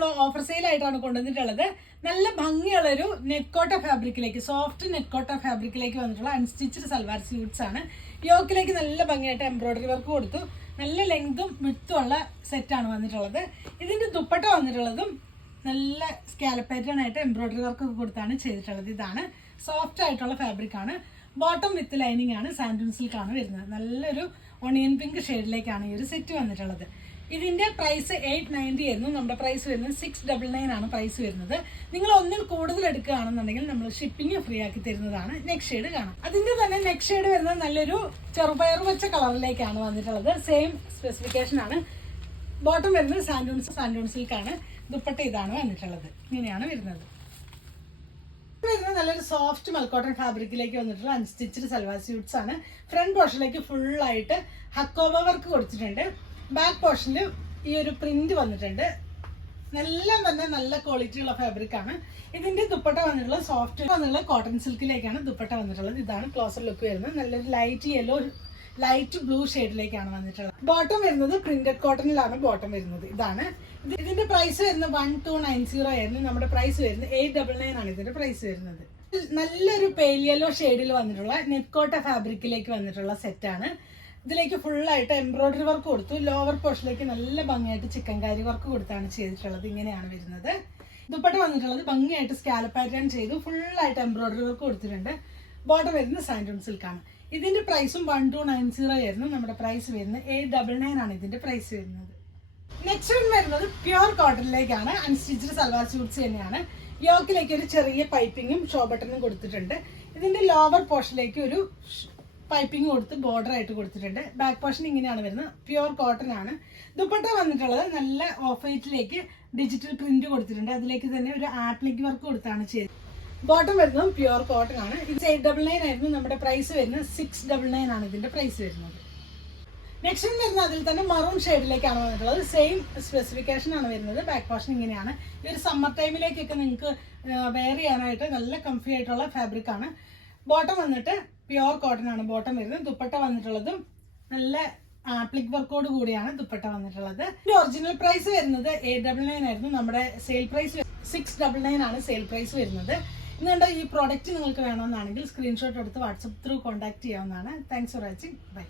നമ്മൾ offer sale ആയിട്ടാണ് കൊണ്ടുവന്നിട്ടുള്ളത്. നല്ല ഭംഗിയുള്ളൊരു നെറ്റ്കോട്ട ഫാബ്രിക്കിലേക്ക്, സോഫ്റ്റ് നെറ്റ്കോട്ട ഫാബ്രിക്കിലേക്ക് വന്നിട്ടുള്ള അൺസ്റ്റിച്ച്ഡ് സൽവാർ സ്യൂട്ട്സ് ആണ്. യോക്കിലേക്ക് നല്ല ഭംഗിയായിട്ട് എംബ്രോയിഡറി വർക്ക് കൊടുത്തു. നല്ല ലെങ്തും വിഡ്ത്തും ഉള്ള സെറ്റാണ് വന്നിട്ടുള്ളത്. ഇതിന്റെ ദുപ്പട്ട വന്നിട്ടുള്ളതും നല്ല സ്കാലപ്പ് പാറ്റേൺ ആയിട്ട് എംബ്രോയിഡറി വർക്ക് കൊടുത്താണ് ചെയ്തിട്ടുള്ളത്. ഇതാണ് സോഫ്റ്റ് ആയിട്ടുള്ള ഫാബ്രിക് ആണ്. ബോട്ടം വിത്ത് ലൈനിങ് ആണ്, സാൻഡൂൺ സിൽക്ക് ആണ് വരുന്നത്. നല്ലൊരു ഒണിയൻ പിങ്ക് ഷെയ്ഡിലേക്കാണ് ഈ ഒരു സെറ്റ് വന്നിട്ടുള്ളത്. ഇതിന്റെ പ്രൈസ് 890 ആയിരുന്നു. നമ്മുടെ പ്രൈസ് വരുന്നത് 699 ആണ് പ്രൈസ് വരുന്നത്. നിങ്ങൾ ഒന്നിൽ കൂടുതൽ എടുക്കുകയാണെന്നുണ്ടെങ്കിൽ നമ്മൾ ഷിപ്പിംഗ് ഫ്രീ ആക്കി തരുന്നതാണ്. നെക്സ്റ്റ് ഷെയ്ഡ് കാണാം. അതിന്റെ തന്നെ നെക്സ്റ്റ് ഷെയ്ഡ് വരുന്നത് നല്ലൊരു ചെറുപയർ വെച്ച കളറിലേക്കാണ് വന്നിട്ടുള്ളത്. സെയിം സ്പെസിഫിക്കേഷൻ ആണ്. ബോട്ടം വരുന്നത് സാൻഡൂൺ സിൽക്ക് ആണ്. ദുപ്പട്ട ഇതാണ് വന്നിട്ടുള്ളത്. ഇങ്ങനെയാണ് വരുന്നത്. വരുന്നത് നല്ലൊരു സോഫ്റ്റ് മൽക്കോട്ടൺ ഫാബ്രിക്കിലേക്ക് വന്നിട്ടുള്ള അൺസ്റ്റിച്ച്ഡ് സൽവാർ സ്യൂട്ട്സ് ആണ്. ഫ്രണ്ട് പോർഷനിലേക്ക് ഫുൾ ആയിട്ട് ഹക്കോബ വർക്ക് കൊടുത്തിട്ടുണ്ട്. ബാക്ക് പോർഷനിൽ ഈ ഒരു പ്രിന്റ് വന്നിട്ടുണ്ട്. എല്ലാം തന്നെ നല്ല ക്വാളിറ്റി ഉള്ള ഫാബ്രിക് ആണ്. ഇതിന്റെ ദുപ്പട്ട വന്നിട്ടുള്ളത് സോഫ്റ്റ് വന്നിട്ടുള്ള കോട്ടൺ സിൽക്കിലേക്കാണ് ദുപ്പട്ട വന്നിട്ടുള്ളത്. ഇതാണ് ക്ലോസർ ലുക്ക് വരുന്നത്. നല്ലൊരു ലൈറ്റ് യെല്ലോ ലൈറ്റ് ബ്ലൂ ഷെയ്ഡിലേക്കാണ് വന്നിട്ടുള്ളത്. ബോട്ടം വരുന്നത് പ്രിന്റഡ് കോട്ടണിലാണ് ബോട്ടം വരുന്നത്. ഇതാണ് ഇതിന്റെ പ്രൈസ് വരുന്നത് 1290 ആയിരുന്നു. നമ്മുടെ പ്രൈസ് വരുന്നത് 899 ആണ് ഇതിന്റെ പ്രൈസ് വരുന്നത്. നല്ലൊരു പേൽ യെല്ലോ ഷെയ്ഡിൽ വന്നിട്ടുള്ള നെറ്റ്കോട്ട ഫാബ്രിക്കിലേക്ക് വന്നിട്ടുള്ള സെറ്റാണ്. ഇതിലേക്ക് ഫുള്ളായിട്ട് എംബ്രോയിഡറി വർക്ക് കൊടുത്തു. ലോവർ പോർഷനിലേക്ക് നല്ല ഭംഗിയായിട്ട് ചിക്കൻകാരി വർക്ക് കൊടുത്താണ് ചെയ്തിട്ടുള്ളത്. ഇങ്ങനെയാണ് വരുന്നത്. ദുപ്പട്ട വന്നിട്ടുള്ളത് ഭംഗിയായിട്ട് സ്കാലപ്പ് പാറ്റേൺ ചെയ്തു. ഫുള്ളായിട്ട് എംബ്രോയിഡറി വർക്ക് കൊടുത്തിട്ടുണ്ട്. ബോട്ടം വരുന്നത് സാൻഡൂൺ സിൽക്ക് ആണ്. ഇതിന്റെ പ്രൈസും 1290 ആയിരുന്നു. നമ്മുടെ പ്രൈസ് വരുന്നത് 899 ആണ് ഇതിന്റെ പ്രൈസ് വരുന്നത്. നെക്സ്റ്റ് വൺ വരുന്നത് പ്യുർ കോട്ടണിലേക്കാണ്. അൺസ്റ്റിച്ച്ഡ് സൽവാർ സ്യൂട്ട്സ് തന്നെയാണ്. യോക്കിലേക്ക് ഒരു ചെറിയ പൈപ്പിങ്ങും ഷോ ബട്ടണും കൊടുത്തിട്ടുണ്ട്. ഇതിന്റെ ലോവർ പോർഷനിലേക്ക് ഒരു പൈപ്പിംഗ് കൊടുത്ത് ബോർഡർ ആയിട്ട് കൊടുത്തിട്ടുണ്ട്. ബാക്ക് പോർഷൻ ഇങ്ങനെയാണ് വരുന്നത്. പ്യുർ കോട്ടൺ ആണ്. ദുപ്പട്ട വന്നിട്ടുള്ളത് നല്ല ഓഫ് വൈറ്റിലേക്ക് ഡിജിറ്റൽ പ്രിന്റ് കൊടുത്തിട്ടുണ്ട്. അതിലേക്ക് തന്നെ ഒരു ആപ്ലിക് വർക്ക് കൊടുത്താണ് ചെയ്തത്. ബോട്ടം വരുന്നതും പ്യുർ കോട്ടൺ ആണ്. ഇത് 899 ആയിരുന്നു. നമ്മുടെ പ്രൈസ് വരുന്നത് 699 ആണ് ഇതിന്റെ പ്രൈസ് വരുന്നത്. നെക്സ്റ്റ് വരുന്നത് അതിൽ തന്നെ മറൂൺ ഷെയ്ഡിലേക്കാണ് വന്നിട്ടുള്ളത്. സെയിം സ്പെസിഫിക്കേഷൻ ആണ് വരുന്നത്. ബാക്ക് പോർഷൻ ഇങ്ങനെയാണ്. ഈ ഒരു സമ്മർ ടൈമിലേക്കൊക്കെ നിങ്ങൾക്ക് വെയർ ചെയ്യാനായിട്ട് നല്ല കംഫി ആയിട്ടുള്ള ഫാബ്രിക് ആണ്. ബോട്ടം വന്നിട്ട് പ്യുർ കോട്ടൺ ആണ് ബോട്ടം വരുന്നത്. ദുപ്പട്ട വന്നിട്ടുള്ളതും നല്ല ആപ്ലിക് വർക്കോട് കൂടിയാണ് ദുപ്പട്ട വന്നിട്ടുള്ളത്. ഒറിജിനൽ പ്രൈസ് വരുന്നത് 899 ആയിരുന്നു. നമ്മുടെ സെയിൽ പ്രൈസ് 699 ആണ് സെയിൽ പ്രൈസ് വരുന്നത്. ഇന്നുകൊണ്ട് ഈ പ്രോഡക്റ്റ് നിങ്ങൾക്ക് വേണമെന്നാണെങ്കിൽ സ്ക്രീൻഷോട്ട് എടുത്ത് വാട്സപ്പ് ത്രൂ കോൺടാക്ട് ചെയ്യാവുന്നതാണ്. Thanks for watching. ബൈ.